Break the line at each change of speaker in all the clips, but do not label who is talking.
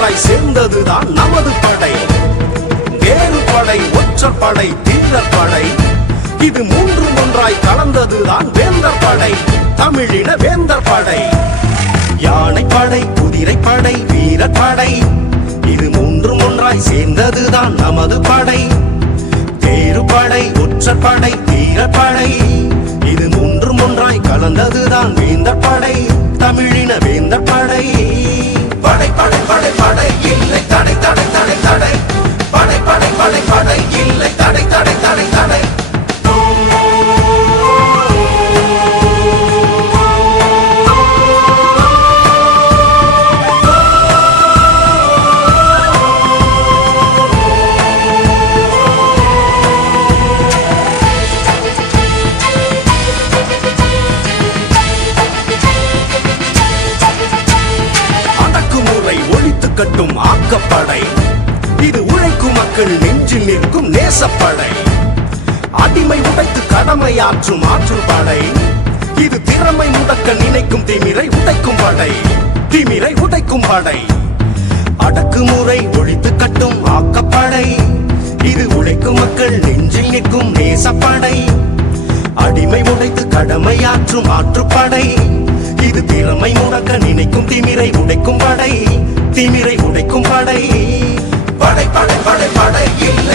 ஒன்றாய் சேர்ந்ததுதான் நமது படை. வேறு படை ஒற்றர் படை வீரர் படை. இது மூன்று ஒன்றாய் கலந்ததுதான் வேந்தர் படை தமிழின வேந்தர் படை. யானை படை குதிரை படை வீரர் படை. இது மூன்று ஒன்றாய் சேர்ந்ததுதான் நமது படை. வேறு படை ஒற்றர் படை வீரர் படை. இது மூன்று ஒன்றாய் கலந்ததுதான் வேந்தர் படை தமிழின வேந்தர் கட்டும் ஆக்கப்படை. இது உழைக்கும் மக்கள் நெஞ்சில் நிற்கும் நேசப்படை. அடிமை உடைத்து கடமையாற்றும் ஆற்றும் படை இது திறமை முடக்க நினைக்கும் திமிரை உடைக்கும் படை. திமிரை உடைக்கும் படை. அடக்குமுறை ஒழித்து கட்டும் ஆக்கப்படை. இது உழைக்கும் மக்கள் நெஞ்சில் நிற்கும் நேசப்படை. அடிமை உடைத்து கடமையாற்றும் ஆற்றுப்படை. இது திறமை முடக்க நினைக்கும் திமிரை உடைக்கும் படை. திமிரை உடைக்கும் படை. படை படை படை படை. இல்லை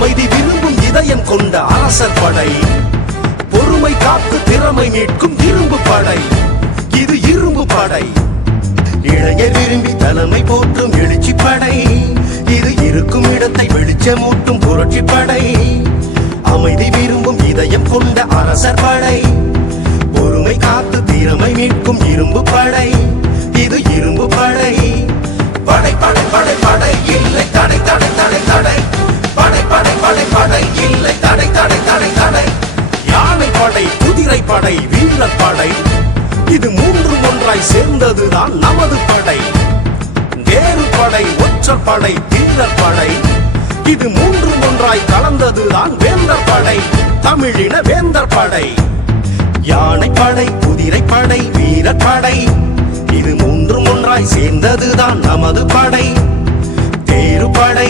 அமைதி விரும்பும் இதயம் கொண்ட அரசர் படை. பொறுமை காத்து திறமை மீட்கும் இரும்பு படை. இது இரும்பு படை. இளைஞர் விரும்பி தலைமை போற்றும் எழுச்சி படை. இது இருக்கும் இடத்தை வெளிச்சமூட்டும் புரட்சி படை. அமைதி விரும்பும் இதயம் கொண்ட அரசர் படை. பொறுமை காத்து திறமை மீட்கும் இரும்பு படை. இது இரும்பு படை. படை படை படை படை. இல்லை தடை தடை தடை தடை. தடை இல்லை தடை தடை தடை தடை. யானை படை குதிரை படை வீரர் படை. இது மூன்று ஒன்றாய் சேர்ந்ததுதான் நமது படை. வேறு படை ஒற்றர் படை தீரர் படை. இது மூன்று ஒன்றாய் கலந்ததுதான் வேந்தர் படை. தமிழின வேந்தர் படை. யானை படை குதிரை படை வீரர் படை. இது மூன்று ஒன்றாய் சேர்ந்ததுதான் நமது படை. தேரு படை